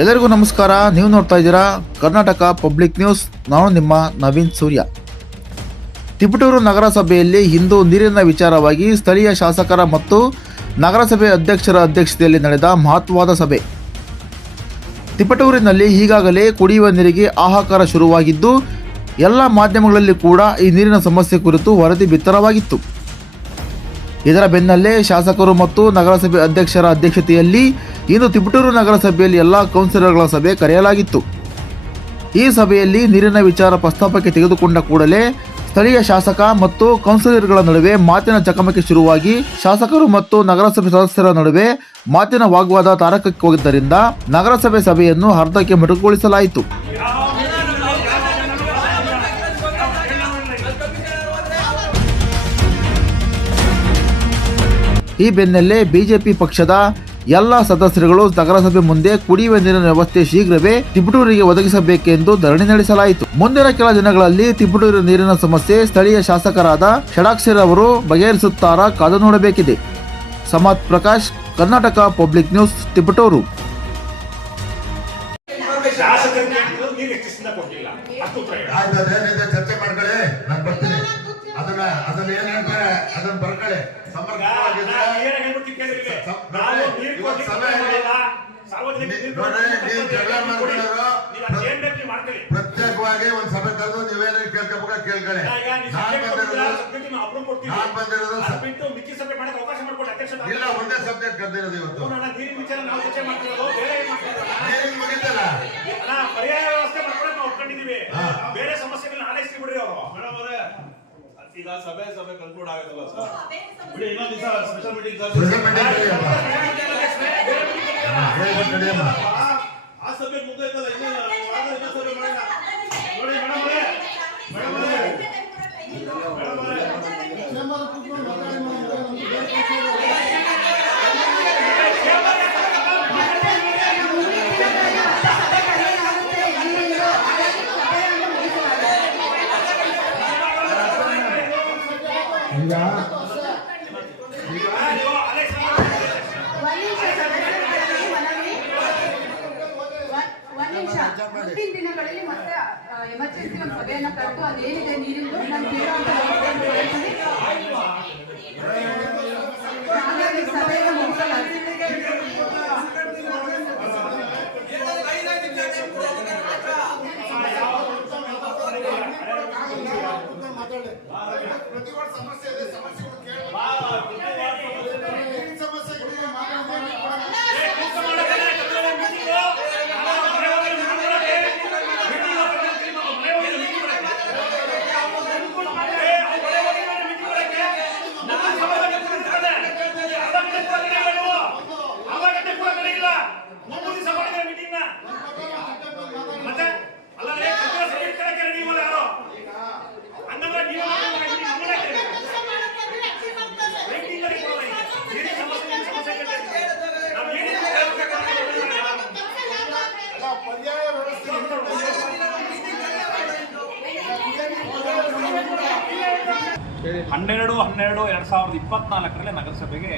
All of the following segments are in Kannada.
ಎಲ್ಲರಿಗೂ ನಮಸ್ಕಾರ. ನೀವು ನೋಡ್ತಾ ಇದ್ದೀರಾ ಕರ್ನಾಟಕ ಪಬ್ಲಿಕ್ ನ್ಯೂಸ್. ನಾನು ನಿಮ್ಮ ನವೀನ್ ಸೂರ್ಯ. ತಿಪಟೂರು ನಗರಸಭೆಯಲ್ಲಿ ಇಂದು ನೀರಿನ ವಿಚಾರವಾಗಿ ಸ್ಥಳೀಯ ಶಾಸಕರ ಮತ್ತು ನಗರಸಭೆ ಅಧ್ಯಕ್ಷರ ಅಧ್ಯಕ್ಷತೆಯಲ್ಲಿ ನಡೆದ ಮಹತ್ವದ ಸಭೆ. ತಿಪಟೂರಿನಲ್ಲಿ ಈಗಾಗಲೇ ಕುಡಿಯುವ ನೀರಿಗೆ ಆಹಾಕಾರ ಶುರುವಾಗಿದ್ದು, ಎಲ್ಲ ಮಾಧ್ಯಮಗಳಲ್ಲಿ ಕೂಡ ಈ ನೀರಿನ ಸಮಸ್ಯೆ ಕುರಿತು ವರದಿ ಬಿತ್ತರವಾಗಿತ್ತು. ಇದರ ಬೆನ್ನಲ್ಲೇ ಶಾಸಕರು ಮತ್ತು ನಗರಸಭೆ ಅಧ್ಯಕ್ಷರ ಅಧ್ಯಕ್ಷತೆಯಲ್ಲಿ ಇಂದು ತಿಪಟೂರು ನಗರಸಭೆಯಲ್ಲಿ ಎಲ್ಲ ಕೌನ್ಸಿಲರ್ಗಳ ಸಭೆ ಕರೆಯಲಾಗಿತ್ತು. ಈ ಸಭೆಯಲ್ಲಿ ನೀರಿನ ವಿಚಾರ ಪ್ರಸ್ತಾಪಕ್ಕೆ ತೆಗೆದುಕೊಂಡ ಕೂಡಲೇ ಸ್ಥಳೀಯ ಶಾಸಕ ಮತ್ತು ಕೌನ್ಸಿಲರ್ಗಳ ನಡುವೆ ಮಾತಿನ ಚಕಮಕಿ ಶುರುವಾಗಿ ಶಾಸಕರು ಮತ್ತು ನಗರಸಭೆ ಸದಸ್ಯರ ನಡುವೆ ಮಾತಿನ ವಾಗ್ವಾದ ತಾರಕಕ್ಕೆ ಹೋಗಿದ್ದರಿಂದ ನಗರಸಭೆ ಸಭೆಯನ್ನು ಅರ್ಧಕ್ಕೆ ಮೊಟಕುಗೊಳಿಸಲಾಯಿತು ಈ ಬೆನ್ನಲ್ಲೇ ಬಿಜೆಪಿ ಪಕ್ಷದ ಎಲ್ಲ ಸದಸ್ಯರುಗಳು ನಗರಸಭೆ ಮುಂದೆ ಕುಡಿಯುವ ನೀರಿನ ವ್ಯವಸ್ಥೆ ಶೀಘ್ರವೇ ತಿಪಟೂರಿಗೆ ಒದಗಿಸಬೇಕೆಂದು ಧರಣಿ ನಡೆಸಲಾಯಿತು. ಮುಂದಿನ ಕೆಲ ದಿನಗಳಲ್ಲಿ ತಿಪಟೂರಿನ ನೀರಿನ ಸಮಸ್ಯೆ ಸ್ಥಳೀಯ ಶಾಸಕರಾದ ಷಡಾಕ್ಷರ್ ಅವರು ಬಗೆಹರಿಸುತ್ತಾರಾ ಕಾದು ನೋಡಬೇಕಿದೆ. Samath Prakash Karnataka public news Tiptur. ಅದನ್ನ ಅದನ್ನ ಅದನ್ನ ಸಮರ್ಪಕವಾಗಿದ್ರೆ ಪ್ರತ್ಯೇಕವಾಗಿ ಒಂದ್ ಸಭೆ ಕರೆದು ನೀವೇನೇ ಕೇಳ್ಕೊಬೇಕ? ಕೇಳ್ಕೊಳ್ಳಿ. ನಾನ್ ಬಂದಿರೋದು ಇಲ್ಲ ಒಂದೇ ಸಬ್ಜೆಕ್ಟ್ ಕರೆದಿರೋದು ಇವತ್ತು. ನೀರಿನ? ಮುಗಿತಲ್ಲ ಪರ್ಯಾಯ ವ್ಯವಸ್ಥೆ ಮಾಡ್ಕೊಳಕ್ ನಾವು ಒಪ್ಕೊಂಡಿದೀವಿ. ಈಗ ಸಭೆ ಸಭೆ ಕನ್ಕ್ಲೂಡ್ ಆಗತ್ತಲ್ಲ ಸರ್? ಬಿಡಿ ಇನ್ನೊಂದು ದಿವಸ ಸ್ಪೆಷಲ್ ಮೀಟಿಂಗ್ ಸರ್. ಪ್ರೆಸೆಂಟ್ ಹೇಳಿಯಮ್ಮ ಹೇಳಿಯಮ್ಮ ಆ ಸಭೆ ಮುಂದೆ ಐತಲ್ಲ ಇನ್ನೂ ಆದ್ರೆ ಇನ್ನೂ ಸಭೆ ಮಾಡೋಣ ನೋಡಿ ಮೇಡಮ್ ಅವರೇ ಮೇಡಮ್ ಅವರೇ ಮೇಡಮ್ ಅವರೇ ಈಗ ನೀವು ಆಲೈಸಿ ಒಂದ್ ನಿಮಿಷ ಮುಂದಿನ ದಿನಗಳಲ್ಲಿ ಮತ್ತೆ ಎಮರ್ಜೆನ್ಸಿ ಒಂದು ಸಭೆಯನ್ನ ಕರೆದು ಅದೇನಿದೆ ನೀರಿಂದು ನಾನು ಕೇಳುವಂತ ಹೇಳ್ತೀನಿ. ಹಾಗಾಗಿ ಸಭೆಯನ್ನ ಮುಗಿಸಲಾಗಿದೆ. ಮತ್ತೆ ಅಲ್ಲ ಏ, ಸಭೆ ಸಭೆ ಕರೆಕ್ಕೆ ready ಇಲ್ವಲ್ಲ ಯಾರು? ಹಂಗಂದ್ರೆ ನೀವು ನಮ್ಮನ್ನ ಕೇಳಿ. Waiting ಅಲ್ಲಿ ಕೊಡಲ್ಲ ಈಗ. ನೀರಿನ ಸಮಸ್ಯೆ, ನೀರಿನ ಸಮಸ್ಯೆ ಕೇಳ್ತಾ ಇದ್ದೀವಿ. ನಾವು ಏನಿದೆ ಕೇಳ್ಬೇಕಾದ್ರೆ ಹನ್ನೆರಡು ಹನ್ನೆರಡು, ಎರಡ್ ಸಾವಿರದ ಇಪ್ಪತ್ನಾಲ್ಕರಲ್ಲಿ ನಗರಸಭೆಗೆ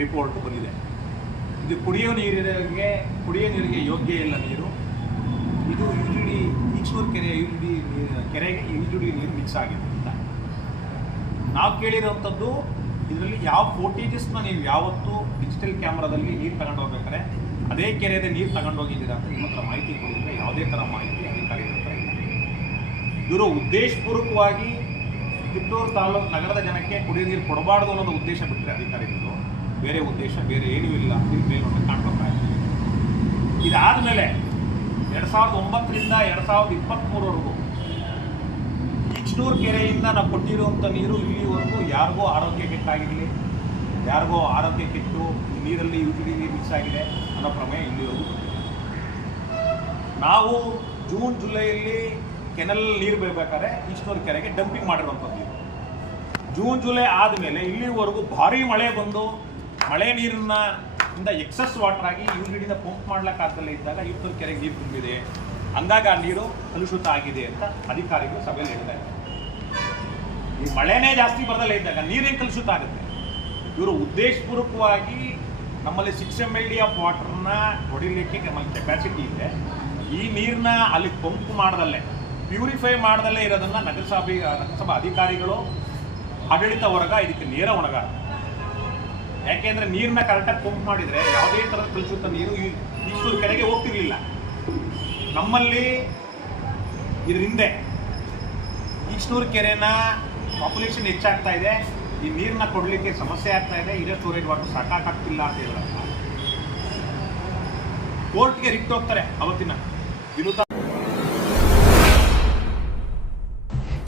ರಿಪೋರ್ಟ್ ಬಂದಿದೆ. ಇದು ಕುಡಿಯೋ ನೀರಿಗೆ ಕುಡಿಯೋ ನೀರಿಗೆ ಯೋಗ್ಯ ಇಲ್ಲ ನೀರು. ಇದು ಯು ಜಿ ಡಿ ಈಚೂರು ಕೆರೆ ಯು ಜಿ ಡಿ ಕೆರೆಗೆ ಯು ಜಿ ಡಿ ನೀರು ಮಿಕ್ಸ್ ಆಗಿದೆ ಅಂತ. ನಾವು ಕೇಳಿರೋಂಥದ್ದು, ಇದರಲ್ಲಿ ಯಾವ ಫೋಟೇಜಸ್ನ ನೀವು ಯಾವತ್ತೂ ಡಿಜಿಟಲ್ ಕ್ಯಾಮ್ರಾದಲ್ಲಿ ನೀರು ತಗೊಂಡು ಹೋಗ್ಬೇಕಾದ್ರೆ, ಅದೇ ಕೆರೆಯದೇ ನೀರು ತಗೊಂಡು ಹೋಗಿದ್ದೀರಾ ಅಂತ ನಿಮ್ಮ ಹತ್ರ ಮಾಹಿತಿ ಕೊಡಿದ್ರೆ ಯಾವುದೇ ಥರ ಮಾಹಿತಿ ಅಧಿಕಾರಿಗಳ ಹತ್ರ ಇವರು ಉದ್ದೇಶಪೂರ್ವಕವಾಗಿ ಕಿತ್ತೂರು ತಾಲೂಕು ನಗರದ ಜನಕ್ಕೆ ಕುಡಿಯೋ ನೀರು ಕೊಡಬಾರ್ದು ಅನ್ನೋದು ಉದ್ದೇಶ ಬಿಟ್ಟರೆ ಅಧಿಕಾರಿಗಳು. ಬೇರೆ ಉದ್ದೇಶ, ಬೇರೆ ಏನೂ ಇಲ್ಲ. ಇಲ್ಲಿ ಮೇಲ್ನೋಟ ಕಾಣ್ಕೊತಾ ಇದಾದ ಮೇಲೆ ಎರಡು ಸಾವಿರದ ಒಂಬತ್ತರಿಂದ ಎರಡು ಸಾವಿರದ ಇಪ್ಪತ್ತ್ಮೂರವರೆಗೂ ಇಚ್ನೂರು ಕೆರೆಯಿಂದ ನಾವು ಕೊಟ್ಟಿರುವಂಥ ನೀರು ಇಲ್ಲಿವರೆಗೂ ಯಾರಿಗೋ ಆರೋಗ್ಯ ಕೆಟ್ಟಾಗಿರಲಿ, ಯಾರಿಗೋ ಆರೋಗ್ಯ ಕೆಟ್ಟು ನೀರಲ್ಲಿ ಯುಟಿಲಿ ನೀರು ಮಿಕ್ಸ್ ಆಗಿದೆ ಅನ್ನೋ ಪ್ರಮೇಯ ಇಲ್ಲಿವರೆಗೂ. ನಾವು ಜೂನ್ ಜುಲೈಯಲ್ಲಿ ಕೆನಲ್ ನೀರು ಬೇಬೇಕಾದ್ರೆ ಇಚ್ನೂರು ಕೆರೆಗೆ ಡಂಪಿಂಗ್ ಮಾಡಿರುವಂಥದ್ದು. ಜೂನ್, ಜುಲೈ ಆದಮೇಲೆ ಇಲ್ಲಿವರೆಗೂ ಭಾರಿ ಮಳೆ ಬಂದು ಮಳೆ ನೀರನ್ನ ಇಂದ ಎಕ್ಸಸ್ ವಾಟರ್ ಆಗಿ ಇವ್ರ ಹಿಡಿದ ಪಂಪ್ ಮಾಡ್ಲಿಕ್ಕಾಗದಲ್ಲೇ ಇದ್ದಾಗ ಇವತ್ತು ಕೆರೆಗೆ ನೀರು ತುಂಬಿದೆ. ಅಂದಾಗ ಆ ನೀರು ಕಲುಷಿತ ಆಗಿದೆ ಅಂತ ಅಧಿಕಾರಿಗಳು ಸಭೆಯಲ್ಲಿ ಹೇಳ್ತಾ ಈ ಮಳೆನೇ ಜಾಸ್ತಿ ಬರದಲ್ಲೇ ಇದ್ದಾಗ ನೀರೇನು ಕಲುಷಿತ ಆಗುತ್ತೆ. ಇವರು ಉದ್ದೇಶಪೂರ್ವಕವಾಗಿ ನಮ್ಮಲ್ಲಿ six M L D of ವಾಟರ್ನ ಹೊಡಿಲಿಕ್ಕೆ ನಮ್ಮಲ್ಲಿ ಕೆಪಾಸಿಟಿ ಇದೆ. ಈ ನೀರನ್ನ ಅಲ್ಲಿ ಪಂಪ್ ಮಾಡ್ದಲ್ಲೇ ಪ್ಯೂರಿಫೈ ಮಾಡ್ದಲ್ಲೇ ಇರೋದನ್ನ ನಗರಸಭೆ, ನಗರಸಭಾ ಅಧಿಕಾರಿಗಳು ಆಡಳಿತ ವರ್ಗ ಇದಕ್ಕೆ ನೇರ ಒಣಗ ಯಾಕೆಂದ್ರೆ ನೀರನ್ನ ಕರೆಕ್ಟಾಗಿ ಪಂಪ್ ಮಾಡಿದ್ರೆ ಯಾವುದೇ ತರ ಕಲುಷಿತ ನೀರು ಈಶ್ವರ ಕೆರೆಗೆ ಹೋಗ್ತಿರ್ಲಿಲ್ಲ. ನಮ್ಮಲ್ಲಿ ಇದ್ರ ಹಿಂದೆ ಈಶ್ನೂರು ಕೆರೆನ ಪಾಪ್ಯುಲೇಷನ್ ಹೆಚ್ಚಾಗ್ತಾ ಇದೆ. ಈ ನೀರನ್ನ ಕೊಡಲಿಕ್ಕೆ ಸಮಸ್ಯೆ ಆಗ್ತಾ ಇದೆ. ಇದೇ ಸ್ಟೋರೇಜ್ ವಾಟರ್ ಸಾಕಾಗ್ತಿಲ್ಲ ಅಂತ ಹೇಳಿದ್ರಲ್ಲ ಕೋರ್ಟ್ಗೆ ರಿಕ್ಟ್ ಹೋಗ್ತಾರೆ ಅವತ್ತಿನ. ವಿರುದ್ಧ